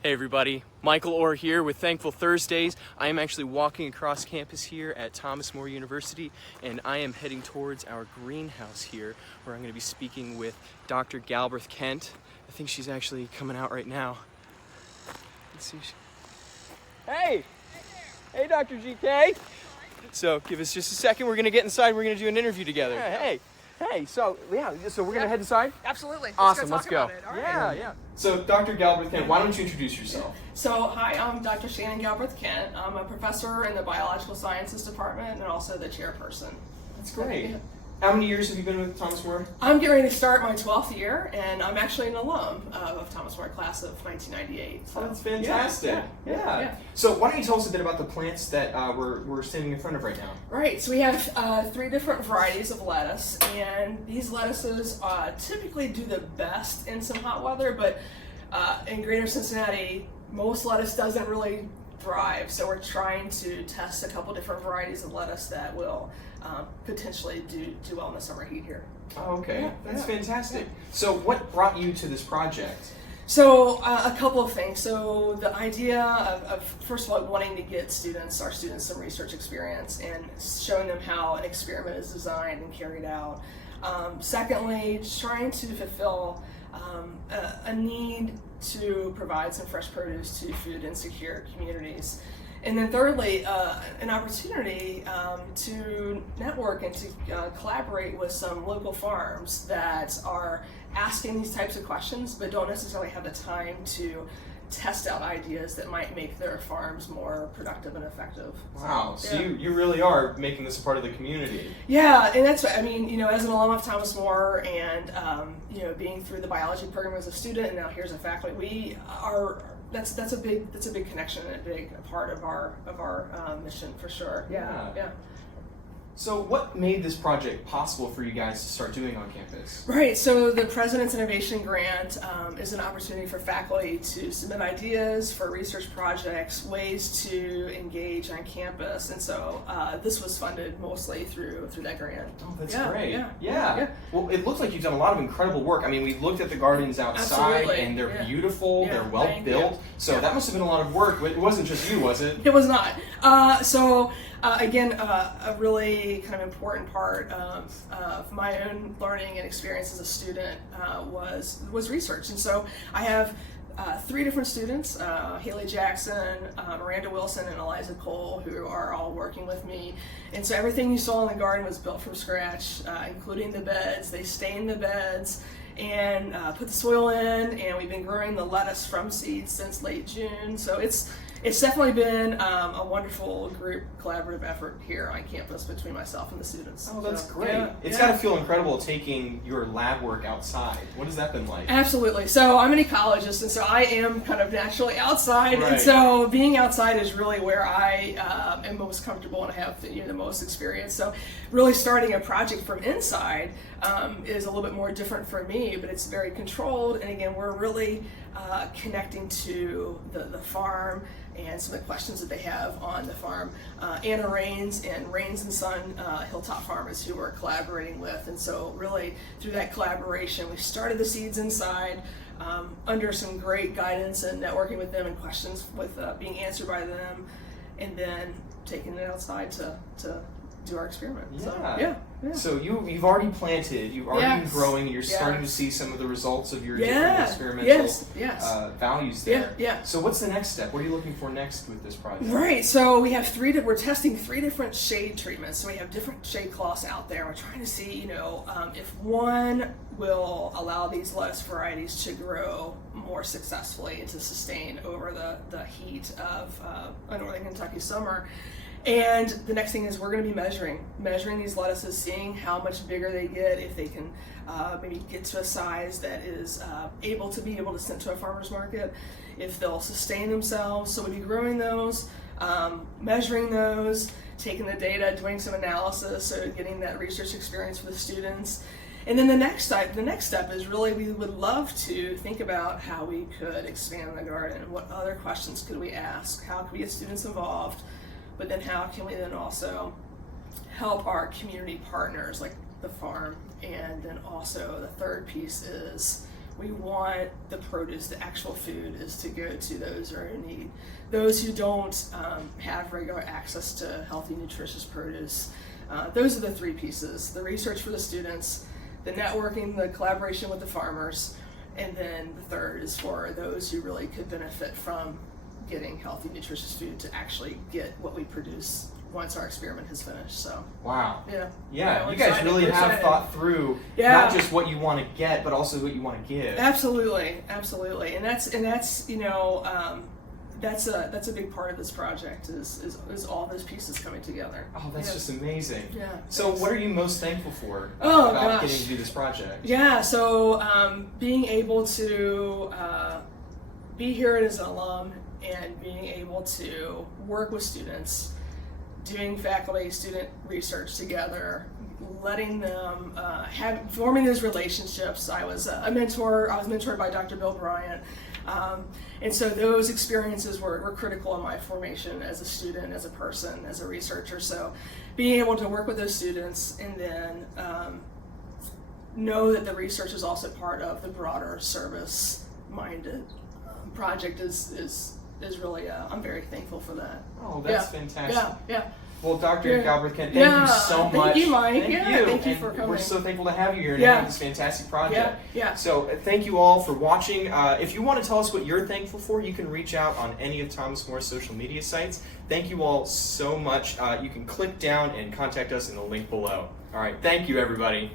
Hey everybody, Michael Orr here with Thankful Thursdays. I am actually walking across campus here at Thomas More University, and I am heading towards our greenhouse here where I'm going to be speaking with Dr. Galbraith-Kent. I think she's actually coming out right now. Let's see. Hey! Hey Dr. GK! So give us just a second, we're going to get inside, we're going to do an interview together. Hey, so we're going to head inside? Absolutely. Awesome, let's go. Yeah. So Dr. Galbraith-Kent, why don't you introduce yourself? So, hi, I'm Dr. Shannon Galbraith-Kent. I'm a professor in the Biological Sciences Department and also the chairperson. That's great. How many years have you been with Thomas More? I'm getting ready to start my 12th year, and I'm actually an alum of Thomas More class of 1998. So. Oh, that's fantastic. Yeah. So why don't you tell us a bit about the plants that we're standing in front of right now? Right, so we have 3 different varieties of lettuce, and these lettuces typically do the best in some hot weather, but in greater Cincinnati, most lettuce doesn't really thrive, so we're trying to test a couple different varieties of lettuce that will potentially do well in the summer heat here. Oh, okay. That's fantastic. So what brought you to this project? So a couple of things. So the idea of first of all wanting to get our students some research experience and showing them how an experiment is designed and carried out. Secondly, just trying to fulfill a need to provide some fresh produce to food insecure communities. And then thirdly, an opportunity to network and to collaborate with some local farms that are asking these types of questions but don't necessarily have the time to test out ideas that might make their farms more productive and effective. Wow, so you really are making this a part of the community. Yeah, and that's, I mean, as an alum of Thomas More and, being through the biology program as a student and now here as a faculty, that's a big connection and a big part of our mission for sure. Yeah. So what made this project possible for you guys to start doing on campus? Right, so the President's Innovation Grant is an opportunity for faculty to submit ideas for research projects, ways to engage on campus, and so this was funded mostly through that grant. Oh, that's great. Yeah. Well, it looks like you've done a lot of incredible work. I mean, we looked at the gardens outside, Absolutely. and they're beautiful, they're well built, so that must have been a lot of work, but it wasn't just you, was it? It was not. Again, a really kind of important part of my own learning and experience as a student was research. And so I have 3 different students, Haley Jackson, Miranda Wilson, and Eliza Cole, who are all working with me. And so everything you saw in the garden was built from scratch, including the beds. They stained the beds and put the soil in, and we've been growing the lettuce from seeds since late June. So it's definitely been a wonderful group collaborative effort here on campus between myself and the students. Oh, that's great. It's got to feel incredible taking your lab work outside. What has that been like? Absolutely. So I'm an ecologist, and so I am kind of naturally outside, right. And so being outside is really where I am most comfortable and have the most experience. So really starting a project from inside is a little bit more different for me, but it's very controlled, and again, we're really connecting to the farm and some of the questions that they have on the farm. Anna Rains and Rains and Son Hilltop Farmers who we're collaborating with, and so really through that collaboration we started the seeds inside under some great guidance and networking with them and questions with being answered by them, and then taking it outside to do our experiment. So you've already planted, you've already been growing, and you're starting to see some of the results of your different experimental values there. So what's the next step? What are you looking for next with this project? Right, so we have we're testing 3 different shade treatments. So we have different shade cloths out there. We're trying to see, if one will allow these lettuce varieties to grow more successfully and to sustain over the heat of a northern Kentucky summer. And the next thing is we're going to be measuring these lettuces, seeing how much bigger they get, if they can maybe get to a size that is able to send to a farmer's market, if they'll sustain themselves. So we'll be growing those, measuring those, taking the data, doing some analysis, so getting that research experience for the students. And then the next step is really we would love to think about how we could expand the garden. What other questions could we ask? How could we get students involved? But then how can we then also help our community partners like the farm? And then also the third piece is We want the produce, the actual food, is to go to those who are in need. Those who don't have regular access to healthy, nutritious produce. Those are the three pieces: the research for the students, the networking, the collaboration with the farmers, and then the third is for those who really could benefit from getting healthy, nutritious food to actually get what we produce once our experiment has finished. So wow. Yeah, You guys really we're have excited. thought through not just what you want to get, but also what you want to give. Absolutely, and that's that's a big part of this project is all those pieces coming together. Oh, that's just amazing. Yeah. So what are you most thankful for Oh, about gosh. getting to do this project? Yeah, so being able to be here as an alum and being able to work with students, doing faculty-student research together, letting them forming those relationships. I was mentored by Dr. Bill Bryant. And so those experiences were critical in my formation as a student, as a person, as a researcher. So being able to work with those students and then know that the research is also part of the broader service-minded project is really, I'm very thankful for that. Oh, that's fantastic. Yeah. Well, Dr. Yeah. Galbraith-Kent, thank you so much. Thank you, Mike. Thank you for coming. We're so thankful to have you here and Yeah. have this fantastic project. Yeah. So thank you all for watching. If you want to tell us what you're thankful for, you can reach out on any of Thomas More's social media sites. Thank you all so much. You can click down and contact us in the link below. All right, thank you, everybody.